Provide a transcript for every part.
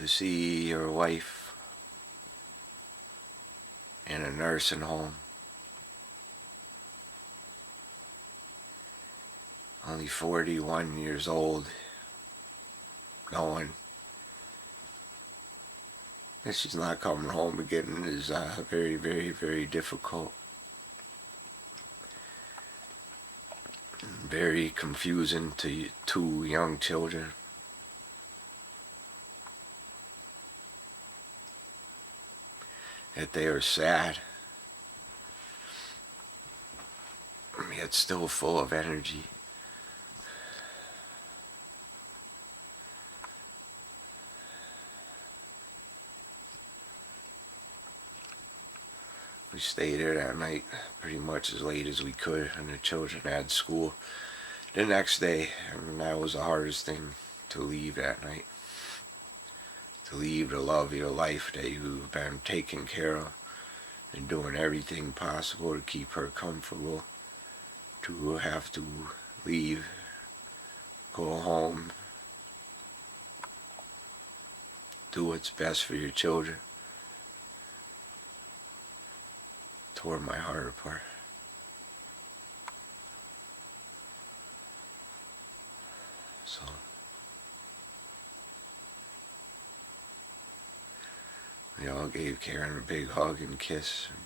to see your wife in a nursing home. Only 41 years old, knowing that she's not coming home again is very, very, very difficult. Very confusing to two young children. That they are sad, yet still full of energy. We stayed there that night pretty much as late as we could, and the children had school the next day, and that was the hardest thing, to leave that night. To leave the love of your life that you've been taking care of and doing everything possible to keep her comfortable, to have to leave, go home, do what's best for your children. Tore my heart apart. So we all gave Karen a big hug and kiss. And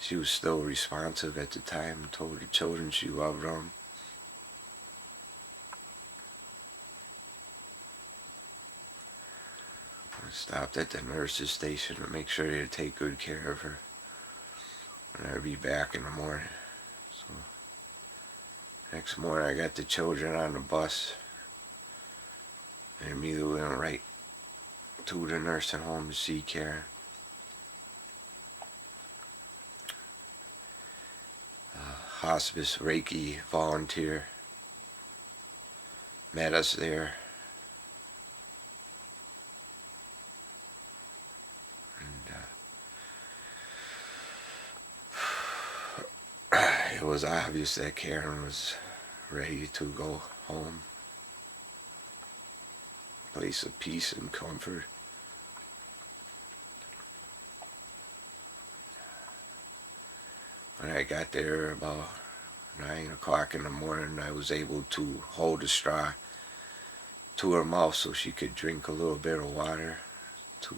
she was still responsive at the time, told the children she loved them. I stopped at the nurse's station to make sure they'd take good care of her. And I'd be back in the morning. So next morning I got the children on the bus and immediately went right to the nursing home to see Karen. Hospice Reiki volunteer met us there. It was obvious that Karen was ready to go home. A place of peace and comfort. When I got there about 9 o'clock in the morning, I was able to hold a straw to her mouth so she could drink a little bit of water. To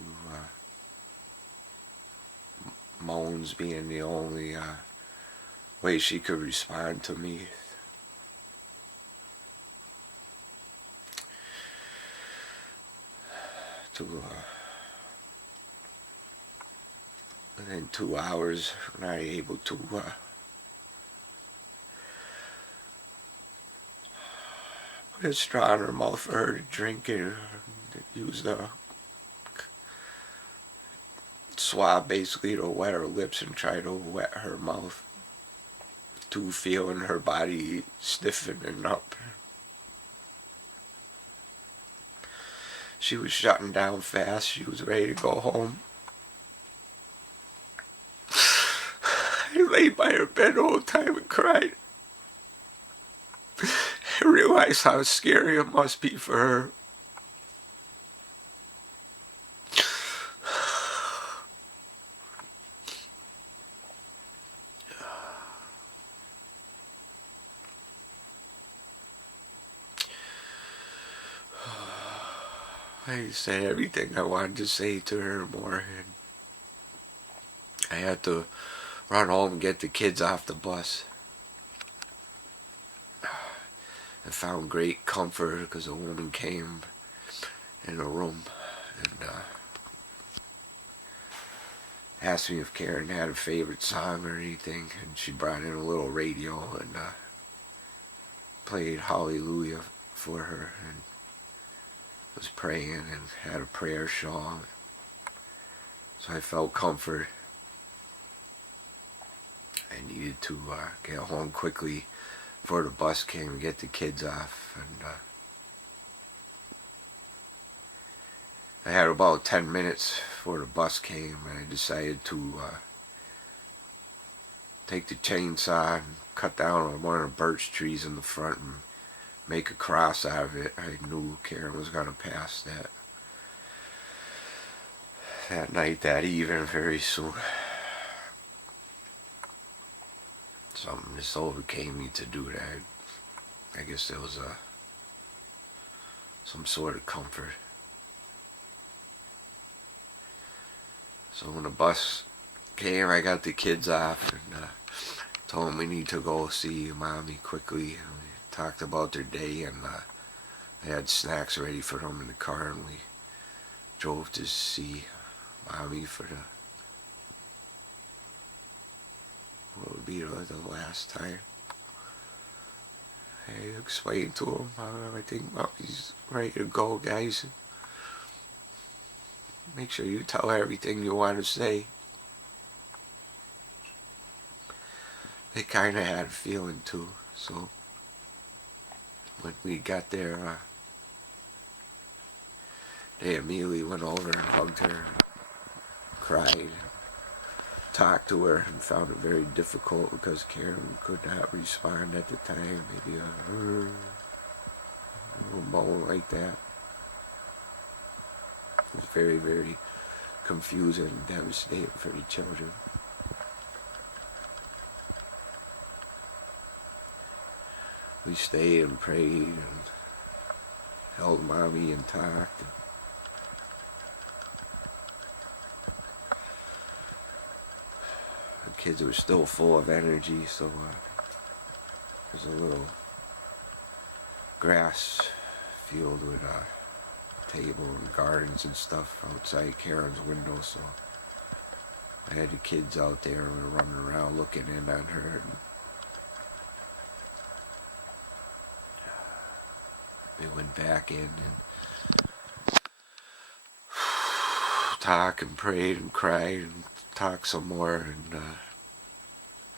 moans being the only way she could respond to me. Within 2 hours, when I was able to put a straw in her mouth for her to drink it, use the swab basically to wet her lips and try to wet her mouth, to feeling her body stiffening up. She was shutting down fast. She was ready to go home. I laid by her bed the whole time and cried. I realized how scary it must be for her. I said everything I wanted to say to her more, and I had to run home and get the kids off the bus. I found great comfort because a woman came in the room and asked me if Karen had a favorite song or anything, and she brought in a little radio and played Hallelujah for her, and was praying and had a prayer shawl. So I felt comfort. I needed to get home quickly before the bus came and get the kids off. And I had about 10 minutes before the bus came, and I decided to take the chainsaw and cut down one of the birch trees in the front and make a cross out of it. I knew Karen was going to pass that that night, that evening, very soon, something just overcame me to do that. I guess there was some sort of comfort. So when the bus came, I got the kids off and told them we need to go see Mommy quickly. And we talked about their day, and I had snacks ready for them in the car, and we drove to see Mommy for what would be the last time. I explained to them, I think Mommy's ready to go, guys. Make sure you tell her everything you want to say. They kind of had a feeling too, so when we got there, they immediately went over and hugged her, cried, talked to her, and found it very difficult because Karen could not respond at the time. Maybe a little moan like that. It was very, very confusing and devastating for the children. We stayed and prayed and held Mommy and talked. The kids were still full of energy, so there's a little grass field with a table and gardens and stuff outside Karen's window, so I had the kids out there running around looking in on her. And we went back in and talked and prayed and cried and talked some more, and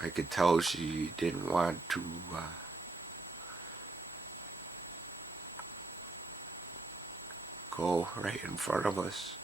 I could tell she didn't want to go right in front of us.